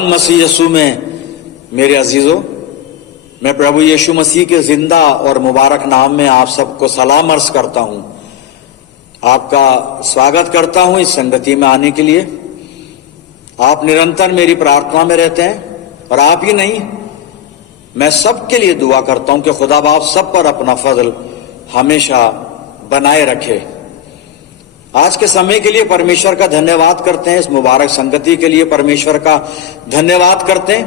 खुदावंद मसीह यीशु में मेरे अजीजों, मैं प्रभु यीशु मसीह के जिंदा और मुबारक नाम में आप सबको सलाम अर्ज करता हूं। आपका स्वागत करता हूं इस संगति में आने के लिए। आप निरंतर मेरी प्रार्थना में रहते हैं और आप ही नहीं, मैं सबके लिए दुआ करता हूं कि खुदा बाप सब पर अपना फजल हमेशा बनाए रखे। आज के समय के लिए परमेश्वर का धन्यवाद करते हैं, इस मुबारक संगति के लिए परमेश्वर का धन्यवाद करते हैं।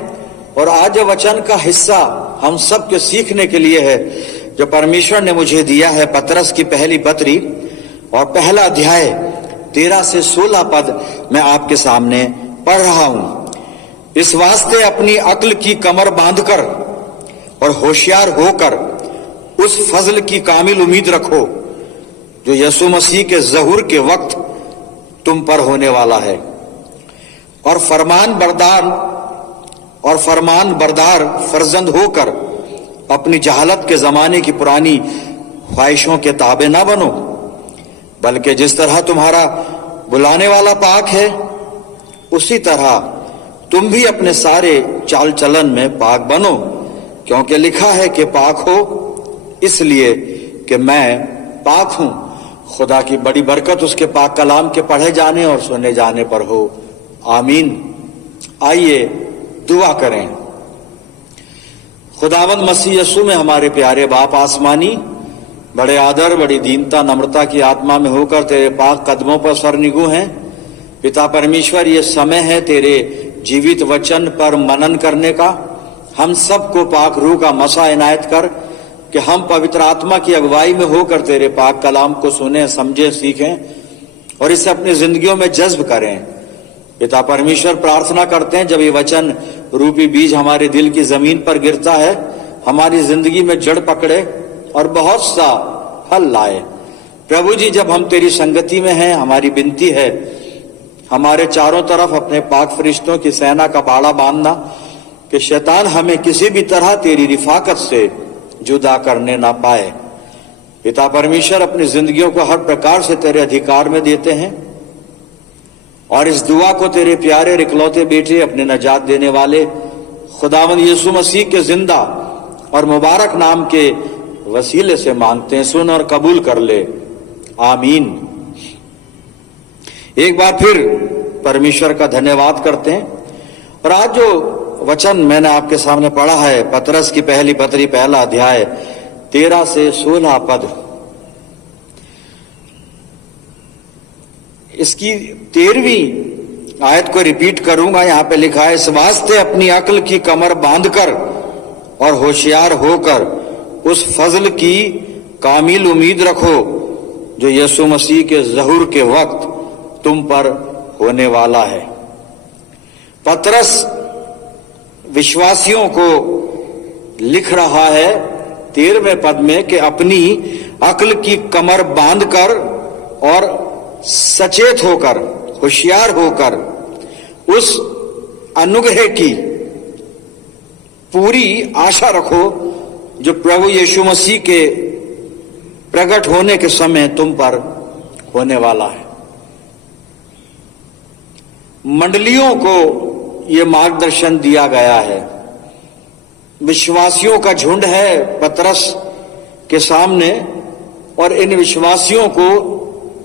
और आज जो वचन का हिस्सा हम सब के सीखने के लिए है, जो परमेश्वर ने मुझे दिया है, पतरस की पहली पत्री और पहला अध्याय 13 से 16 पद मैं आपके सामने पढ़ रहा हूं। इस वास्ते अपनी अक्ल की कमर बांधकर और होशियार होकर उस फजल की कामिल उम्मीद रखो जो यीशु मसीह के ज़हूर के वक्त तुम पर होने वाला है। और फरमान बरदार फर्जंद होकर अपनी जहालत के जमाने की पुरानी ख्वाहिशों के ताबे ना बनो, बल्कि जिस तरह तुम्हारा बुलाने वाला पाक है उसी तरह तुम भी अपने सारे चाल चलन में पाक बनो, क्योंकि लिखा है कि पाक हो इसलिए कि मैं पाक हूं। खुदा की बड़ी बरकत उसके पाक कलाम के पढ़े जाने और सुने जाने पर हो, आमीन। आइए दुआ करें। खुदावंद मसीह यीशु में हमारे प्यारे बाप आसमानी, बड़े आदर, बड़ी दीनता, नम्रता की आत्मा में होकर तेरे पाक कदमों पर सरनिगू हैं। पिता परमेश्वर, ये समय है तेरे जीवित वचन पर मनन करने का। हम सबको पाक रूह का मसा इनायत कर कि हम पवित्र आत्मा की अगुवाई में होकर तेरे पाक कलाम को सुने, समझे, सीखें और इसे अपनी जिंदगियों में जज्ब करें। पिता परमेश्वर, प्रार्थना करते हैं जब ये वचन रूपी बीज हमारे दिल की जमीन पर गिरता है, हमारी जिंदगी में जड़ पकड़े और बहुत सा फल लाए। प्रभु जी, जब हम तेरी संगति में हैं, हमारी विनती है हमारे चारों तरफ अपने पाक फरिश्तों की सेना का बाड़ा बांधना कि शैतान हमें किसी भी तरह तेरी रिफाकत से जुदा करने ना पाए। पिता परमेश्वर, अपनी जिंदगियों को हर प्रकार से तेरे अधिकार में देते हैं और इस दुआ को तेरे प्यारे इकलौते बेटे, अपने नजात देने वाले खुदावंद यीशु मसीह के जिंदा और मुबारक नाम के वसीले से मांगते हैं। सुन और कबूल कर ले, आमीन। एक बार फिर परमेश्वर का धन्यवाद करते हैं। और आज जो वचन मैंने आपके सामने पढ़ा है, पतरस की पहली पत्री पहला अध्याय 13 से 16 पद, इसकी 13वीं आयत को रिपीट करूंगा। यहां पे लिखा है, इस वास्ते अपनी अक्ल की कमर बांधकर और होशियार होकर उस फजल की कामिल उम्मीद रखो जो यीशु मसीह के ज़हूर के वक्त तुम पर होने वाला है। पतरस विश्वासियों को लिख रहा है 13वें पद में कि अपनी अक्ल की कमर बांधकर और सचेत होकर, होशियार होकर उस अनुग्रह की पूरी आशा रखो जो प्रभु यीशु मसीह के प्रकट होने के समय तुम पर होने वाला है। मंडलियों को ये मार्गदर्शन दिया गया है। विश्वासियों का झुंड है पतरस के सामने और इन विश्वासियों को,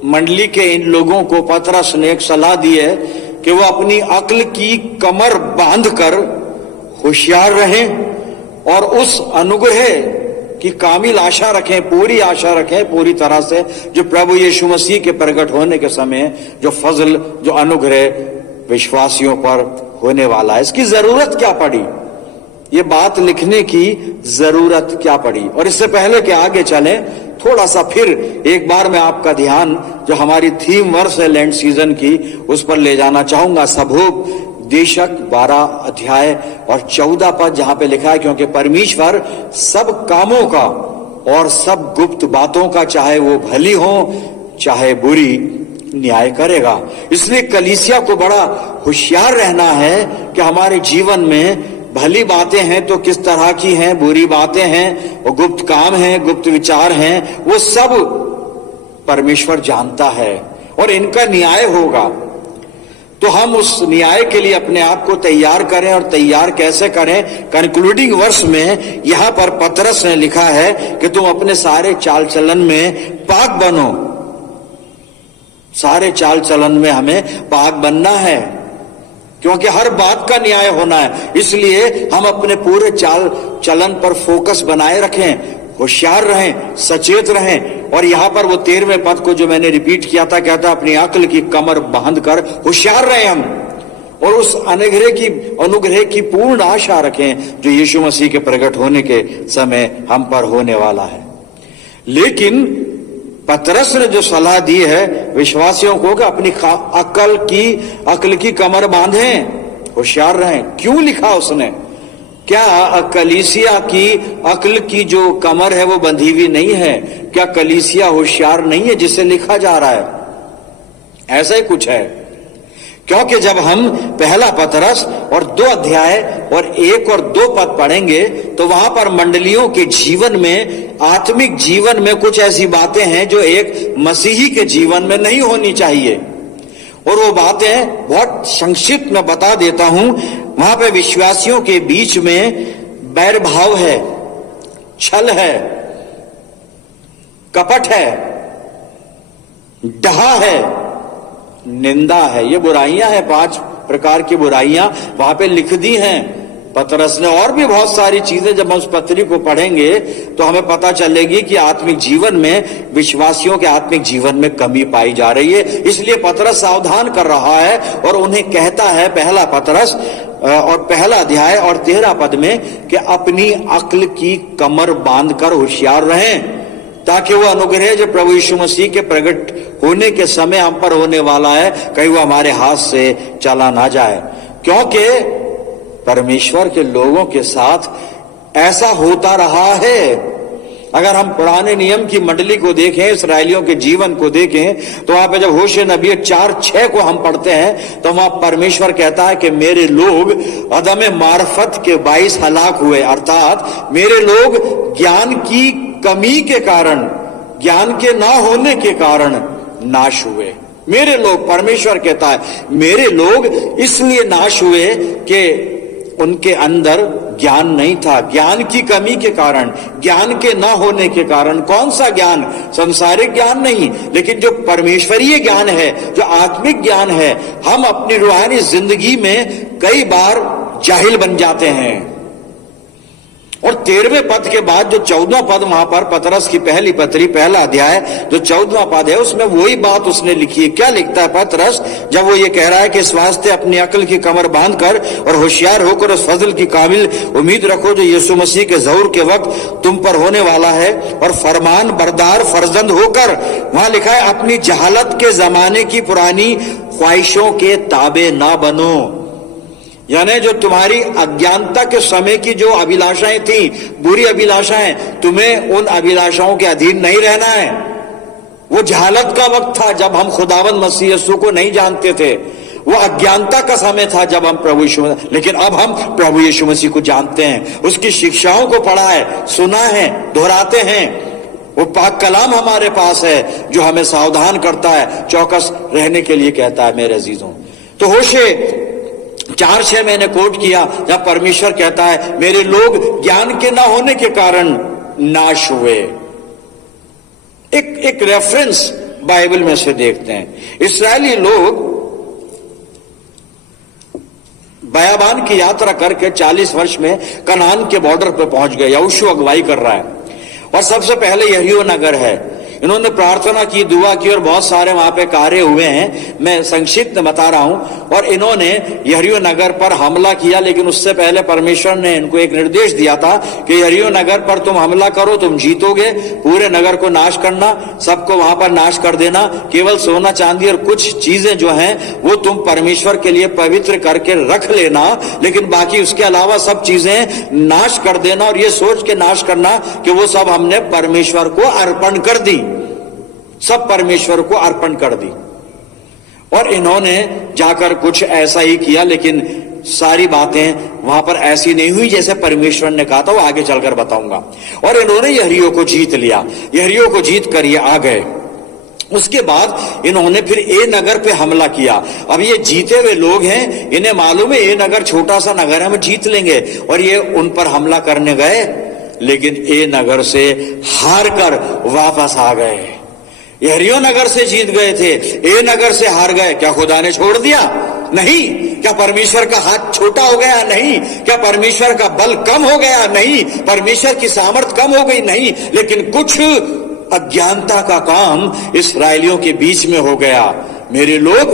मंडली के इन लोगों को पतरस ने एक सलाह दी है कि वो अपनी अक्ल की कमर बांधकर होशियार रहें और उस अनुग्रह की कामिल आशा रखें, पूरी आशा रखें, पूरी तरह से, जो प्रभु यीशु मसीह के प्रकट होने के समय जो फजल, जो अनुग्रह विश्वासियों पर होने वाला है। इसकी जरूरत क्या पड़ी, ये बात लिखने की जरूरत क्या पड़ी। और इससे पहले कि आगे चलें, थोड़ा सा फिर एक बार मैं आपका ध्यान जो हमारी थीम वर्ष है लेंट सीजन की, उस पर ले जाना चाहूंगा। सबोपदेशक 12 अध्याय और 14 पद, जहां पे लिखा है, क्योंकि परमेश्वर सब कामों का और सब गुप्त बातों का, चाहे वो भली हो चाहे बुरी, न्याय करेगा। इसलिए कलीसिया को बड़ा होशियार रहना है कि हमारे जीवन में भली बातें हैं तो किस तरह की हैं, बुरी बातें हैं, वो गुप्त काम हैं, गुप्त विचार हैं, वो सब परमेश्वर जानता है और इनका न्याय होगा। तो हम उस न्याय के लिए अपने आप को तैयार करें, और तैयार कैसे करें? कंक्लूडिंग वर्स में यहां पर पतरस ने लिखा है कि तुम अपने सारे चाल चलन में पाक बनो। सारे चाल चलन में हमें पाक बनना है, क्योंकि हर बात का न्याय होना है। इसलिए हम अपने पूरे चाल चलन पर फोकस बनाए रखें, होशियार रहें, सचेत रहें। और यहां पर वो 13वें पद को जो मैंने रिपीट किया था, कहता अपनी अक्ल की कमर बांध कर होशियार रहें हम, और उस अनुग्रह की पूर्ण आशा रखें जो यीशु मसीह के प्रकट होने के समय हम पर होने वाला है। लेकिन पतरस ने जो सलाह दी है विश्वासियों को कि अपनी अक्ल की कमर बांधें, होशियार रहें। क्यों लिखा उसने? क्या कलीसिया की अक्ल की जो कमर है वो बंधी हुई नहीं है? क्या कलीसिया होशियार नहीं है जिसे लिखा जा रहा है? ऐसा ही कुछ है, क्योंकि जब हम पहला पतरस और 2 अध्याय और 1 और 2 पद पढ़ेंगे तो वहां पर मंडलियों के जीवन में, आत्मिक जीवन में कुछ ऐसी बातें हैं जो एक मसीही के जीवन में नहीं होनी चाहिए। और वो बातें बहुत संक्षिप्त में बता देता हूं। वहां पे विश्वासियों के बीच में बैर भाव है, छल है, कपट है, डहा है, निंदा है। ये बुराइयां हैं, 5 प्रकार की बुराइयां वहां पे लिख दी हैं पतरस ने। और भी बहुत सारी चीजें जब हम उस पत्री को पढ़ेंगे तो हमें पता चलेगी कि आत्मिक जीवन में, विश्वासियों के आत्मिक जीवन में कमी पाई जा रही है। इसलिए पतरस सावधान कर रहा है और उन्हें कहता है, पहला पतरस और पहला अध्याय और 13 पद में, कि अपनी अक्ल की कमर बांधकर होशियार रहें, ताकि वो अनुग्रह जो प्रभु यीशु मसीह के प्रकट होने के समय हम पर होने वाला है, कहीं वो हमारे हाथ से चला ना जाए। क्योंकि परमेश्वर के लोगों के साथ ऐसा होता रहा है। अगर हम पुराने नियम की मंडली को देखें, इस्राएलियों के जीवन को देखें, तो वहां पे जब होशे नबी 4:6 को हम पढ़ते हैं तो वहां परमेश्वर कहता है कि मेरे लोग अदम मार्फत के 22 हलाक हुए, अर्थात मेरे लोग ज्ञान की कमी के कारण, ज्ञान के ना होने के कारण नाश हुए। मेरे लोग, परमेश्वर कहता है, मेरे लोग इसलिए नाश हुए कि उनके अंदर ज्ञान नहीं था, ज्ञान की कमी के कारण, ज्ञान के ना होने के कारण। कौन सा ज्ञान? संसारिक ज्ञान नहीं, लेकिन जो परमेश्वरीय ज्ञान है, जो आत्मिक ज्ञान है। हम अपनी रूहानी जिंदगी में कई बार जाहिल बन जाते हैं। और 13वें पद के बाद जो 14वां पद वहां पर पतरस की पहली पत्री, पहला अध्याय जो 14वां पद है, उसमें वही बात उसने लिखी है। क्या लिखता है पतरस जब वो ये कह रहा है कि इस वास्ते अपनी अक्ल की कमर बांधकर और होशियार होकर उस फजल की काबिल उम्मीद रखो जो यीशु मसीह के ज़हूर के वक्त तुम पर होने वाला है, और फरमान बरदार फर्जंद होकर, वहां लिखा है अपनी जहालत के जमाने की पुरानी ख्वाहिशों के ताबे ना बनो। यानी जो तुम्हारी अज्ञानता के समय की जो अभिलाषाएं थी, बुरी अभिलाषाएं, तुम्हें उन अभिलाषाओं के अधीन नहीं रहना है। वो जहालत का वक्त था जब हम खुदावंद मसीह यीशु को नहीं जानते थे। वो अज्ञानता का समय था जब हम प्रभु यीशु, लेकिन अब हम प्रभु यीशु मसीह को जानते हैं, उसकी शिक्षाओं को पढ़ा है, सुना है, दोहराते हैं। वो पाक कलाम हमारे पास है जो हमें सावधान करता है, चौकस रहने के लिए कहता है। मेरे अजीजों, तो होशे 4:6 मैंने कोट किया, जब परमेश्वर कहता है मेरे लोग ज्ञान के ना होने के कारण नाश हुए। एक रेफरेंस बाइबल में से देखते हैं। इस्राएली लोग बयाबान की यात्रा करके 40 वर्ष में कनान के बॉर्डर पर पहुंच गए। यहोशू अगुवाई कर रहा है, और सबसे पहले यरीहो नगर है। इन्होंने प्रार्थना की, दुआ की, और बहुत सारे वहां पे कार्य हुए हैं। मैं संक्षिप्त में बता रहा हूं। और इन्होंने यरीहो नगर पर हमला किया, लेकिन उससे पहले परमेश्वर ने इनको एक निर्देश दिया था कि यरीहो नगर पर तुम हमला करो, तुम जीतोगे, पूरे नगर को नाश करना, सबको वहां पर नाश कर देना, केवल सोना चांदी और कुछ चीजें जो हैं वो तुम परमेश्वर के लिए पवित्र करके रख लेना, लेकिन बाकी उसके अलावा सब चीजें नाश कर देना। और ये सोच के नाश करना कि वो सब हमने परमेश्वर को अर्पण कर दी, सब परमेश्वर को अर्पण कर दी। और इन्होंने जाकर कुछ ऐसा ही किया, लेकिन सारी बातें वहां पर ऐसी नहीं हुई जैसे परमेश्वर ने कहा था। वो आगे चलकर बताऊंगा। और इन्होंने यरीहो को जीत लिया, यरीहो को जीत कर ये आ गए। उसके बाद इन्होंने फिर ए नगर पे हमला किया। अब ये जीते हुए लोग हैं, इन्हें मालूम है ए नगर छोटा सा नगर है, हम जीत लेंगे, और ये उन पर हमला करने गए, लेकिन ए नगर से हार कर वापस आ गए। यहरियो नगर से जीत गए थे, ए नगर से हार गए। क्या खुदा ने छोड़ दिया? नहीं। क्या परमेश्वर का हाथ छोटा हो गया? नहीं। क्या परमेश्वर का बल कम हो गया? नहीं। परमेश्वर की सामर्थ कम हो गई? नहीं। लेकिन कुछ अज्ञानता का काम इस्राएलियों के बीच में हो गया। मेरे लोग,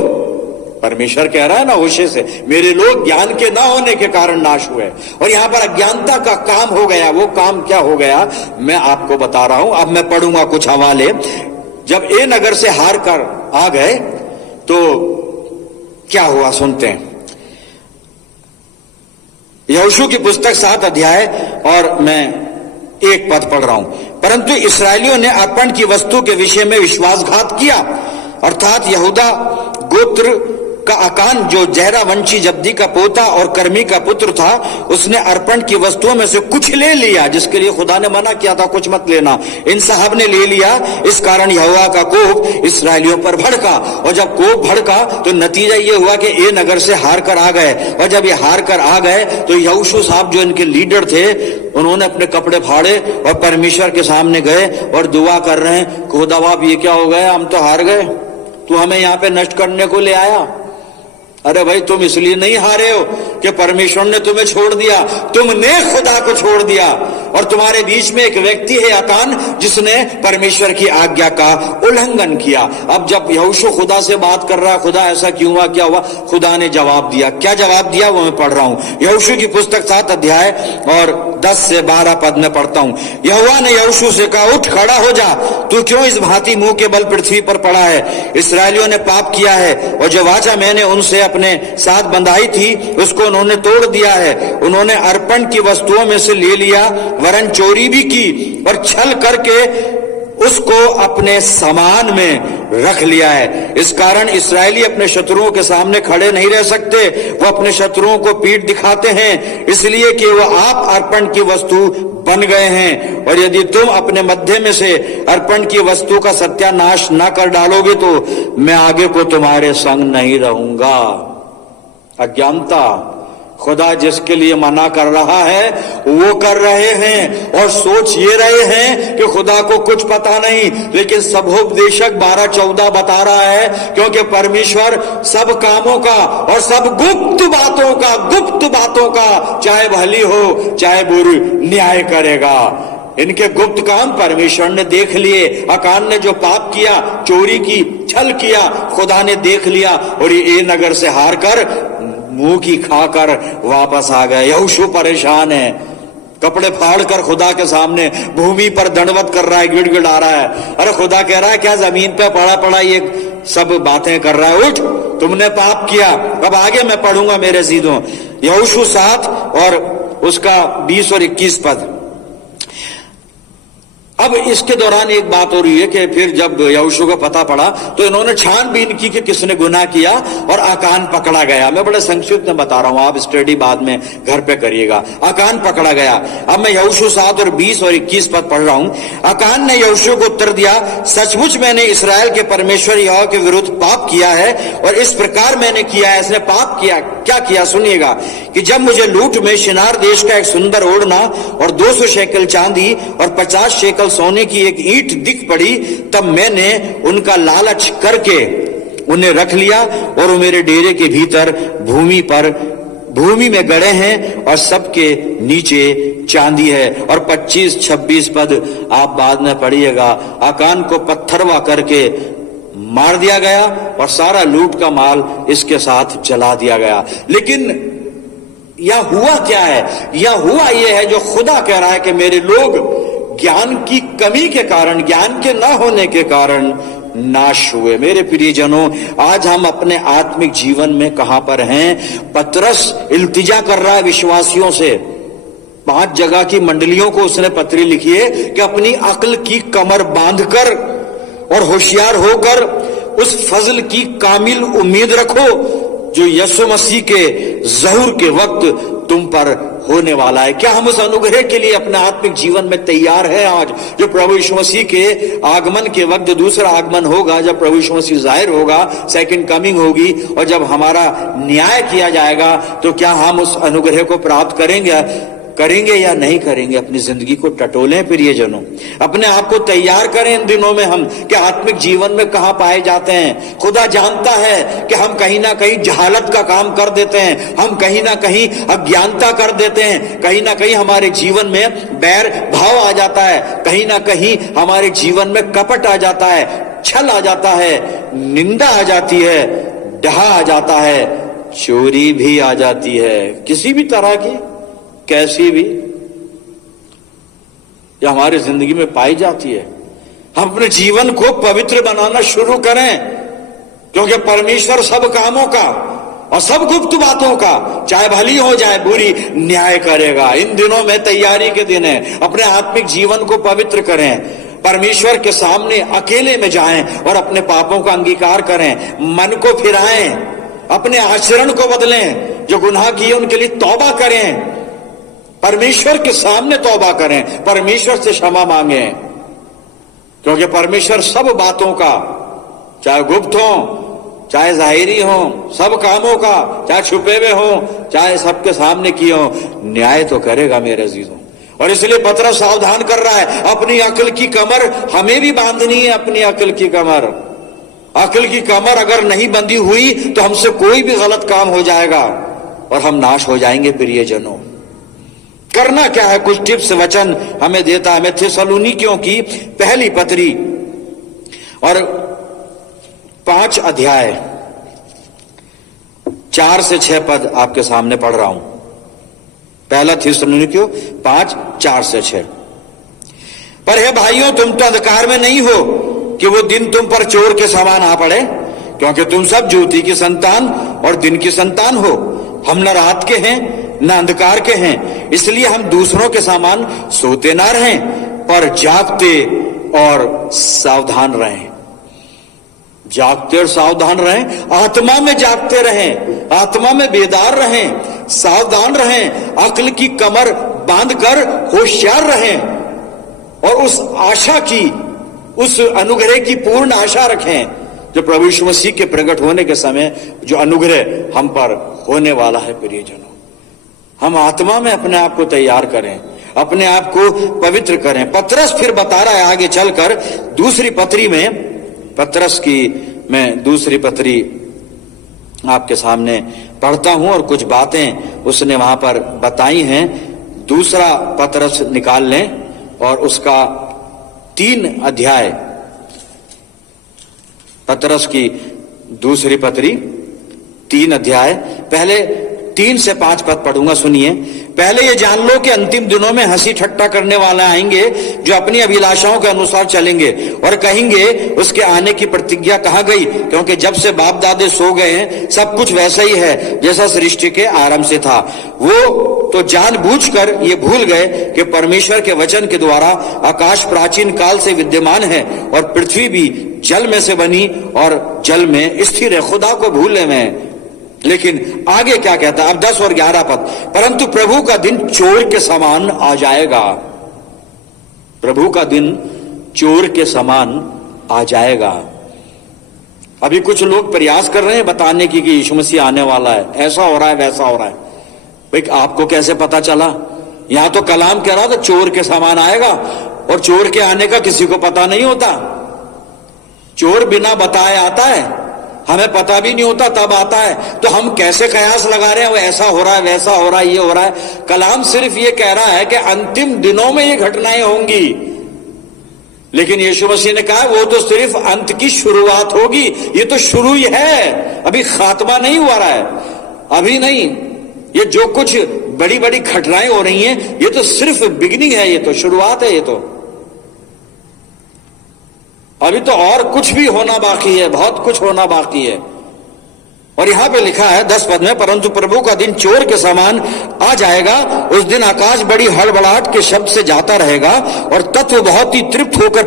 परमेश्वर कह रहा है ना होशे से, मेरे लोग ज्ञान के ना होने के कारण नाश हुए। और यहां पर अज्ञानता का काम हो गया। वो काम क्या हो गया मैं आपको बता रहा हूं। अब मैं पढ़ूंगा कुछ हवाले। जब ए नगर से हार कर आ गए तो क्या हुआ सुनते हैं। यहोशू की पुस्तक 7 अध्याय और मैं 1 पद पढ़ रहा हूं। परंतु इस्राएलियों ने अर्पण की वस्तु के विषय में विश्वासघात किया, अर्थात यहूदा गोत्र का अकान जो जहरा वंशी जब्दी का पोता और कर्मी का पुत्र था, उसने अर्पण की वस्तुओं में से कुछ ले लिया, जिसके लिए खुदा ने मना किया था कुछ मत लेना। इन साहब ने ले लिया। इस कारण यहोवा का कोप इस्राएलियों पर भड़का, और जब कोप भड़का तो नतीजा ये हुआ कि ए नगर से हार कर आ गए। और जब ये हार कर आ गए तो यहोशू साहब जो इनके लीडर थे, उन्होंने अपने कपड़े फाड़े और परमेश्वर के सामने गए और दुआ कर रहे हैं, खुदा बाप ये क्या हो गया, हम तो हार गए, तू हमें यहाँ पे नष्ट करने को ले आया। अरे भाई, तुम इसलिए नहीं हारे हो कि परमेश्वर ने तुम्हें छोड़ दिया, तुमने खुदा को छोड़ दिया। और तुम्हारे बीच में एक व्यक्ति है अकान, जिसने परमेश्वर की आज्ञा का उल्लंघन किया। अब जब यहोशू खुदा से बात कर रहा, खुदा ऐसा क्यों हुआ, क्या हुआ, खुदा ने जवाब दिया। क्या जवाब दिया वो मैं पढ़ रहा हूं। यहोशू की पुस्तक 7 अध्याय और 10 से 12 पद में पढ़ता हूं। यहोवा ने यहोशू से कहा, उठ खड़ा हो जा, तू क्यों इस भांति मुंह के बल पृथ्वी पर पड़ा है। इसराइलियों ने पाप किया है, और जो वाचा मैंने उनसे अपने साथ बंधाई थी उसको उन्होंने तोड़ दिया है। उन्होंने अर्पण की वस्तुओं में से ले लिया, वरन चोरी भी की, और छल करके उसको अपने सामान में रख लिया है। इस कारण इस्राएली अपने शत्रुओं के सामने खड़े नहीं रह सकते। वो अपने शत्रुओं को पीठ दिखाते हैं, इसलिए कि वो आप अर्पण की वस्तु बन गए हैं। और यदि तुम अपने मध्य में से अर्पण की वस्तु का सत्यानाश न कर डालोगे तो मैं आगे को तुम्हारे संग नहीं रहूंगा। अज्ञानता, खुदा जिसके लिए मना कर रहा है वो कर रहे हैं, और सोच ये रहे हैं कि खुदा को कुछ पता नहीं। लेकिन सबोपदेशक 12-14 बता रहा है, क्योंकि परमेश्वर सब कामों का और सब गुप्त बातों का चाहे भली हो चाहे बुरी न्याय करेगा। इनके गुप्त काम परमेश्वर ने देख लिए। अकान ने जो पाप किया, चोरी की, छल किया, खुदा ने देख लिया, और ये नगर से हार कर मुंह की खाकर वापस आ गए। यहोशू परेशान है, कपड़े फाड़ कर खुदा के सामने भूमि पर दंडवत कर रहा है, गिड़गिड़ा रहा है। अरे खुदा कह रहा है क्या जमीन पे पड़ा पड़ा ये सब बातें कर रहा है, उठ, तुमने पाप किया। अब आगे मैं पढ़ूंगा मेरे जीदों। यहोशू 7 और उसका 20 और 21 पद। अब इसके दौरान एक बात हो रही है कि फिर जब यहोशू को पता पड़ा तो इन्होंने छानबीन की कि किसने गुनाह किया, और आकान पकड़ा गया। मैं बड़े संक्षिप्त में बता रहा हूं, आप स्टडी बाद में घर पे करिएगा। आकान पकड़ा गया। अब मैं यहोशू 7 और 20 और 21 पद पढ़ रहा हूं। आकान ने यहोशू को उत्तर दिया, सचमुच मैंने इसराइल के परमेश्वर यहोवा के विरुद्ध पाप किया है, और इस प्रकार मैंने किया है। इसने पाप किया, क्या किया सुनिएगा, कि जब मुझे लूट में शिनार देश का एक सुंदर ओढ़ना और 200 शेकल चांदी और 50 शेकल सोने की एक ईंट दिख पड़ी, तब मैंने उनका लालच करके उन्हें रख लिया, और वो मेरे डेरे के भीतर भूमि में गड़े हैं, और सबके नीचे चांदी है। और 25-26 पद आप बाद में पढ़िएगा। आकान को पत्थरवा करके मार दिया गया, और सारा लूट का माल इसके साथ जला दिया गया। लेकिन यह हुआ क्या है? यह हुआ यह है जो खुदा कह रहा है कि मेरे लोग ज्ञान की कमी के कारण, ज्ञान के ना होने के कारण नाश हुए। मेरे प्रियजनों, आज हम अपने आत्मिक जीवन में कहां पर हैं? पतरस इल्तिजा कर रहा है विश्वासियों से। 5 जगह की मंडलियों को उसने पत्री लिखी है कि अपनी अक्ल की कमर बांधकर और होशियार होकर उस फजल की कामिल उम्मीद रखो जो यीशु मसीह के ज़हूर के वक्त तुम पर होने वाला है। क्या हम उस अनुग्रह के लिए अपने आत्मिक जीवन में तैयार हैं आज, जो प्रभु यीशु मसीह के आगमन के वक्त दूसरा आगमन होगा, जब प्रभु यीशु मसीह जाहिर होगा, सेकंड कमिंग होगी, और जब हमारा न्याय किया जाएगा, तो क्या हम उस अनुग्रह को प्राप्त करेंगे या नहीं करेंगे? अपनी जिंदगी को टटोलें प्रियजनों, अपने आप को तैयार करें इन दिनों में हम कि आत्मिक जीवन में कहां पाए जाते हैं। खुदा जानता है कि हम कहीं ना कहीं जहालत का काम कर देते हैं, हम कहीं ना कहीं अज्ञानता कर देते हैं, कहीं ना कहीं हमारे जीवन में बैर भाव आ जाता है, कहीं ना कहीं हमारे जीवन में कपट आ जाता है, छल आ जाता है, निंदा आ जाती है, डहा आ जाता है, चोरी भी आ जाती है, किसी भी तरह की कैसी भी या हमारी जिंदगी में पाई जाती है। हम अपने जीवन को पवित्र बनाना शुरू करें, क्योंकि परमेश्वर सब कामों का और सब गुप्त बातों का, चाहे भली हो चाहे बुरी, न्याय करेगा। इन दिनों में तैयारी के दिन है, अपने आत्मिक जीवन को पवित्र करें, परमेश्वर के सामने अकेले में जाएं और अपने पापों का अंगीकार करें, मन को फिराएं, अपने आचरण को बदलें, जो गुनाह किए उनके लिए तौबा करें, परमेश्वर के सामने तौबा करें, परमेश्वर से क्षमा मांगे, क्योंकि परमेश्वर सब बातों का, चाहे गुप्त हो चाहे जाहिरी हो, सब कामों का, चाहे छुपे हुए हो चाहे सबके सामने किए हो, न्याय तो करेगा मेरे अजीजों। और इसलिए पतरस सावधान कर रहा है, अपनी अक्ल की कमर हमें भी बांधनी है। अपनी अक्ल की कमर, अक्ल की कमर अगर नहीं बंधी हुई तो हमसे कोई भी गलत काम हो जाएगा और हम नाश हो जाएंगे प्रियजनों। करना क्या है, कुछ टिप्स वचन हमें देता है। थिस्सलुनीकियों की पहली पत्री और 5 अध्याय 4 से 6 पद आपके सामने पढ़ रहा हूं। पहला थिस्सलुनीकियों 5 4 से 6। पर हे भाइयों, तुम तो अंधकार में नहीं हो कि वो दिन तुम पर चोर के समान आ पड़े, क्योंकि तुम सब ज्योति की संतान और दिन की संतान हो। हम न रात के हैं न अंधकार के हैं, इसलिए हम दूसरों के समान सोते ना रहें, पर जागते और सावधान रहें। जागते और सावधान रहें, आत्मा में जागते रहें, आत्मा में बेदार रहें, सावधान रहें, अक्ल की कमर बांधकर होशियार रहें, और उस आशा की, उस अनुग्रह की पूर्ण आशा रखें जो प्रभु यीशु मसीह के प्रकट होने के समय जो अनुग्रह हम पर होने वाला है। प्रियजनों, हम आत्मा में अपने आप को तैयार करें, अपने आप को पवित्र करें। पतरस फिर बता रहा है आगे चलकर, दूसरी पत्री में, पतरस की मैं दूसरी पत्री आपके सामने पढ़ता हूं और कुछ बातें उसने वहां पर बताई हैं। दूसरा पतरस निकाल लें और उसका 3 अध्याय, पतरस की दूसरी पत्री 3 अध्याय, पहले 3 से 5 पद पढ़ूंगा, सुनिए। पहले ये जान लो कि अंतिम दिनों में हंसी ठट्टा करने वाले आएंगे, जो अपनी अभिलाषाओं के अनुसार चलेंगे और कहेंगे उसके आने की प्रतिज्ञा कहाँ गई, क्योंकि जब से बाप दादे सो गए हैं सब कुछ वैसा ही है जैसा सृष्टि के आरंभ से था। वो तो जानबूझकर ये भूल गए कि परमेश्वर के वचन के द्वारा आकाश प्राचीन काल से विद्यमान है और पृथ्वी भी जल में से बनी और जल में स्थिर है। खुदा को भूले में। लेकिन आगे क्या कहता है, अब 10 और 11 पद, परंतु प्रभु का दिन चोर के समान आ जाएगा। प्रभु का दिन चोर के समान आ जाएगा। अभी कुछ लोग प्रयास कर रहे हैं बताने की कि यीशु मसीह आने वाला है, ऐसा हो रहा है वैसा हो रहा है। भाई आपको कैसे पता चला? यहां तो कलाम कह रहा था चोर के समान आएगा, और चोर के आने का किसी को पता नहीं होता। चोर बिना बताए आता है, हमें पता भी नहीं होता तब आता है, तो हम कैसे कयास लगा रहे हैं वो ऐसा हो रहा है वैसा हो रहा है ये हो रहा है। कलाम सिर्फ ये कह रहा है कि अंतिम दिनों में ये घटनाएं होंगी, लेकिन यीशु मसीह ने कहा वो तो सिर्फ अंत की शुरुआत होगी। ये तो शुरू ही है, अभी खात्मा नहीं हुआ रहा है, अभी नहीं। ये जो कुछ बड़ी बड़ी घटनाएं हो रही हैं ये तो सिर्फ बिगिनिंग है, ये तो शुरुआत है। ये तो अभी तो और कुछ भी होना बाकी है, बहुत कुछ होना बाकी है। और यहां पे लिखा है 10 पद में, परंतु प्रभु का दिन चोर के समान आ जाएगा। उस दिन आकाश बड़ी हड़बड़ाहट के शब्द से जाता रहेगा और तत्व बहुत ही तृप्त होकर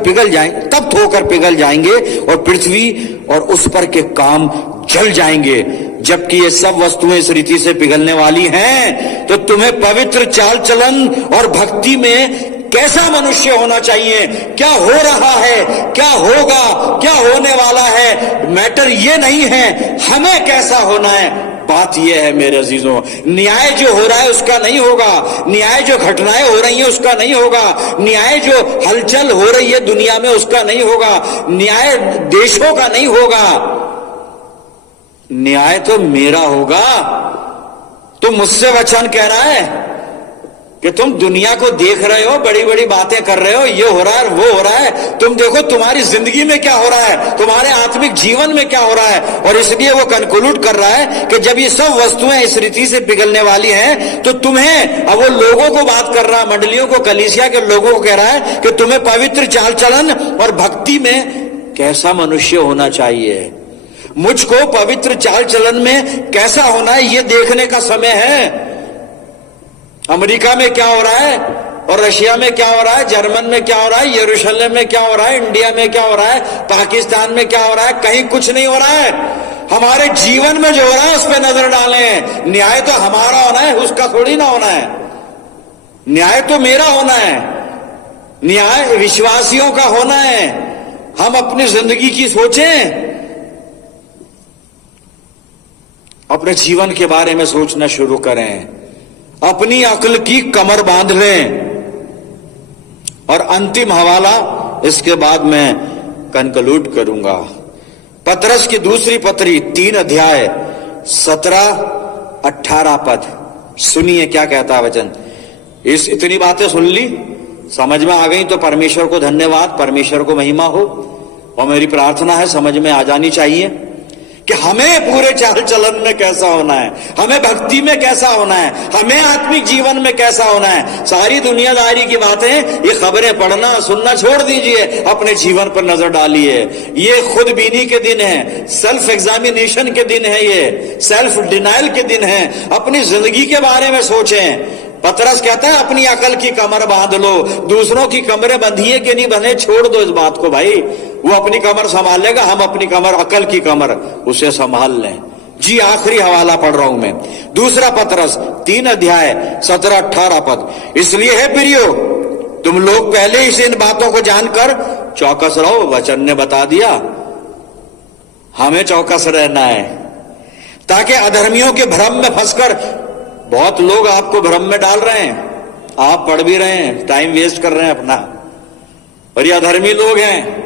पिघल जाएंगे और पृथ्वी और उस पर के काम जल जाएंगे। जबकि ये सब वस्तुएं इस रीति से पिघलने वाली हैं, तो तुम्हें पवित्र चाल चलन और भक्ति में कैसा मनुष्य होना चाहिए, क्या हो रहा है, क्या होगा, क्या होने वाला है, मैटर ये नहीं है, हमें कैसा होना है। बात यह है मेरे अजीजों, न्याय जो हो रहा है उसका नहीं होगा, न्याय जो घटनाएं हो रही हैं उसका नहीं होगा, न्याय जो हलचल हो रही है दुनिया में उसका नहीं होगा, न्याय देशों का नहीं होगा, न्याय तो मेरा होगा। तुम मुझसे वचन कह रहा है कि तुम दुनिया को देख रहे हो, बड़ी बड़ी बातें कर रहे हो, ये हो रहा है वो हो रहा है, तुम देखो तुम्हारी जिंदगी में क्या हो रहा है, तुम्हारे आत्मिक जीवन में क्या हो रहा है। और इसलिए वो कंक्लूड कर रहा है कि जब ये सब वस्तुएं इस रीति से पिघलने वाली हैं, तो तुम्हें, अब वो लोगों को बात कर रहा है, मंडलियों को, कलीसिया के लोगों को कह रहा है कि तुम्हें पवित्र चाल चलन और भक्ति में कैसा मनुष्य होना चाहिए। मुझको पवित्र चाल चलन में कैसा होना है ये देखने का समय है। अमेरिका में क्या हो रहा है और रशिया में क्या हो रहा है, जर्मन में क्या हो रहा है, यरूशलेम में क्या हो रहा है, इंडिया में क्या हो रहा है, पाकिस्तान में क्या हो रहा है, कहीं कुछ नहीं हो रहा है। हमारे जीवन में जो हो रहा है उस पर नजर डालें। न्याय तो हमारा होना है, उसका थोड़ी ना होना है। न्याय तो मेरा होना है, न्याय विश्वासियों का होना है। हम अपनी जिंदगी की सोचें, अपने जीवन के बारे में सोचना शुरू करें, अपनी अक्ल की कमर बांध लें। और अंतिम हवाला इसके बाद मैं कंक्लूड करूंगा। पतरस की दूसरी पत्री 3 अध्याय 17-18 पद, सुनिए क्या कहता है वचन। इतनी बातें सुन ली, समझ में आ गई तो परमेश्वर को धन्यवाद, परमेश्वर को महिमा हो। और मेरी प्रार्थना है समझ में आ जानी चाहिए कि हमें पूरे चाल चलन में कैसा होना है, हमें भक्ति में कैसा होना है, हमें आत्मिक जीवन में कैसा होना है। सारी दुनियादारी की बातें, ये खबरें पढ़ना सुनना छोड़ दीजिए, अपने जीवन पर नजर डालिए। ये खुद बीनी के दिन है, सेल्फ एग्जामिनेशन के दिन है, ये सेल्फ डिनाइल के दिन है। अपनी जिंदगी के बारे में सोचें। पतरस कहता है अपनी अकल की कमर बांध लो। दूसरों की कमरें बंधिए कि नहीं बंधे, छोड़ दो इस बात को भाई। वो अपनी कमर संभाल लेगा, हम अपनी कमर, अकल की कमर, उसे संभाल लें। जी आखिरी हवाला पढ़ रहा हूं मैं, दूसरा पतरस 3 अध्याय 17-18 पद। इसलिए है प्रियो, तुम लोग पहले ही से इन बातों को जानकर चौकस रहो। वचन ने बता दिया हमें चौकस रहना है, ताकि अधर्मियों के भ्रम में फंसकर, बहुत लोग आपको भ्रम में डाल रहे हैं, आप पढ़ भी रहे हैं, टाइम वेस्ट कर रहे हैं अपना, और ये अधर्मी लोग हैं।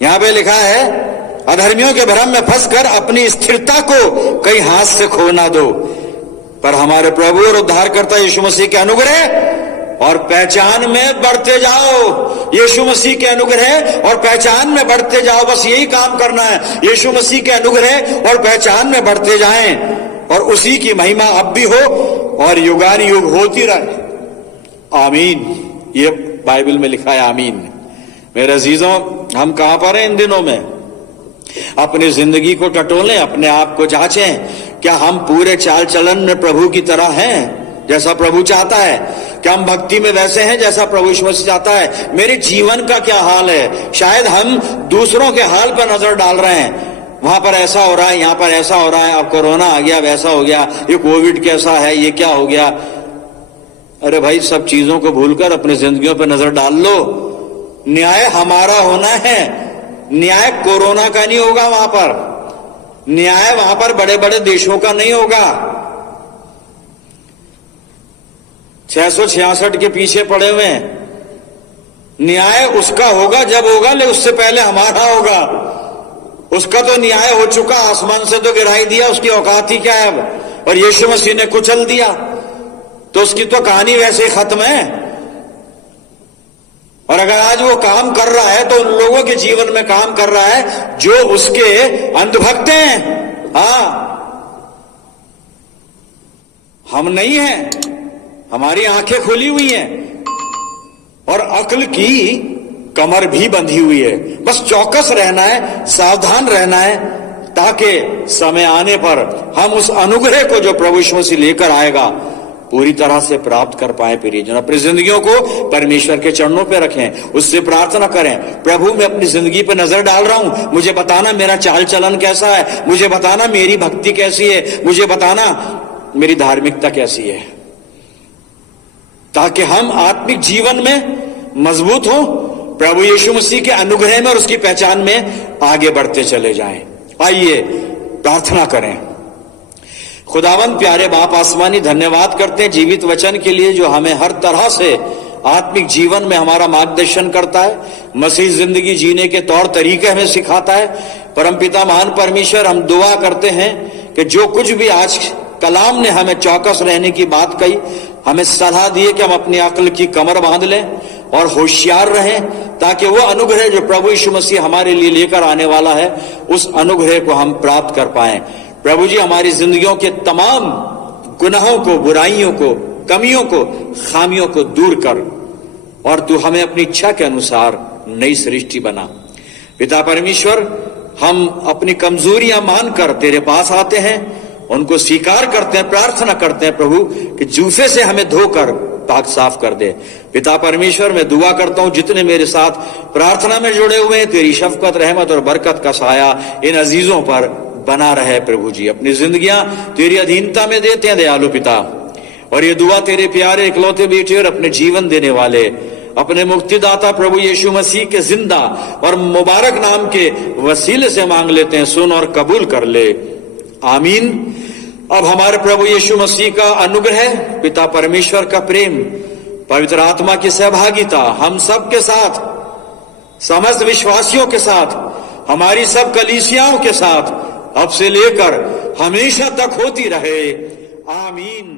यहां पे लिखा है अधर्मियों के भ्रम में फंसकर अपनी स्थिरता को कहीं हाथ से खो ना दो, पर हमारे प्रभु और उद्धारकर्ता यीशु मसीह के अनुग्रह और पहचान में बढ़ते जाओ। यीशु मसीह के अनुग्रह और पहचान में बढ़ते जाओ, बस यही काम करना है। यीशु मसीह के अनुग्रह और पहचान में बढ़ते जाएं, और उसी की महिमा अब भी हो और युगान युग होती रहे। आमीन। ये बाइबल में लिखा है आमीन। मेरे अजीजों, हम कहां पर हैं इन दिनों में? अपनी जिंदगी को टटोलें, अपने आप को जांचें। क्या हम पूरे चाल चलन में प्रभु की तरह हैं जैसा प्रभु चाहता है? क्या हम भक्ति में वैसे हैं जैसा प्रभु ईश्वर से चाहता है? मेरे जीवन का क्या हाल है? शायद हम दूसरों के हाल पर नजर डाल रहे हैं, वहां पर ऐसा हो रहा है, यहां पर ऐसा हो रहा है, अब कोरोना आ गया, वैसा हो गया, ये कोविड कैसा है, ये क्या हो गया। अरे भाई, सब चीजों को भूलकर अपनी जिंदगियों पर नजर डाल लो। न्याय हमारा होना है, न्याय कोरोना का नहीं होगा वहां पर, न्याय वहां पर बड़े बड़े देशों का नहीं होगा। 666 के पीछे पड़े हुए हैं। न्याय उसका होगा जब होगा, लेकिन उससे पहले हमारा होगा। उसका तो न्याय हो चुका, आसमान से तो गिराई दिया, उसकी औकात ही क्या है अब। और यीशु मसीह ने कुचल दिया, तो उसकी तो कहानी वैसे ही खत्म है। और अगर आज वो काम कर रहा है तो उन लोगों के जीवन में काम कर रहा है जो उसके अंधभक्त हैं। हाँ, हम नहीं हैं, हमारी आंखें खुली हुई हैं और अक्ल की कमर भी बंधी हुई है। बस चौकस रहना है, सावधान रहना है, ताकि समय आने पर हम उस अनुग्रह को जो प्रभु यीशु मसीह लेकर आएगा पूरी तरह से प्राप्त कर पाए प्रियजन। अपनी जिंदगियों को परमेश्वर के चरणों पे रखें, उससे प्रार्थना करें, प्रभु मैं अपनी जिंदगी पे नजर डाल रहा हूं, मुझे बताना मेरा चाल चलन कैसा है, मुझे बताना मेरी भक्ति कैसी है, मुझे बताना मेरी धार्मिकता कैसी है, ताकि हम आत्मिक जीवन में मजबूत हो, प्रभु यीशु मसीह के अनुग्रह में और उसकी पहचान में आगे बढ़ते चले जाएं। आइए प्रार्थना करें। खुदावंद प्यारे बाप आसमानी, धन्यवाद करते हैं जीवित वचन के लिए जो हमें हर तरह से आत्मिक जीवन में हमारा मार्गदर्शन करता है, मसीह जिंदगी जीने के तौर तरीके हमें सिखाता है। परमपिता महान परमेश्वर, हम दुआ करते हैं कि जो कुछ भी आज कलाम ने हमें चौकस रहने की बात कही, हमें सलाह दी कि हम अपनी अक्ल की कमर बांध लें और होशियार रहें, ताकि वो अनुग्रह जो प्रभु यीशु मसीह हमारे लिए लेकर आने वाला है, उस अनुग्रह को हम प्राप्त कर पाएं। प्रभु जी, हमारी जिंदगियों के तमाम गुनाहों को, बुराइयों को, कमियों को, खामियों को दूर कर और तू हमें अपनी इच्छा के अनुसार नई सृष्टि बना। पिता परमेश्वर, हम अपनी कमजोरियां मानकर तेरे पास आते हैं, उनको स्वीकार करते हैं, प्रार्थना करते हैं प्रभु कि जूफे से हमें धोकर पाक साफ कर दे। पिता परमेश्वर, मैं दुआ करता हूं जितने मेरे साथ प्रार्थना में जुड़े हुए हैं, तेरी शफकत, रहमत और बरकत का साया इन अजीजों पर बना रहे। प्रभु जी, अपनी जिंदगियां तेरी अधीनता में देते हैं दयालु पिता, और ये दुआ तेरे प्यारे इकलौते बेटे और अपने जीवन देने वाले अपने मुक्तिदाता प्रभु यीशु मसीह के जिंदा और मुबारक नाम के वसीले से मांग लेते हैं। सुन और कबूल कर ले, आमीन। अब हमारे प्रभु यीशु मसीह का अनुग्रह, पिता परमेश्वर का प्रेम, पवित्र आत्मा की सहभागिता हम सब के साथ, समस्त विश्वासियों के साथ, हमारी सब कलीसियाओं के साथ अब से लेकर हमेशा तक होती रहे, आमीन।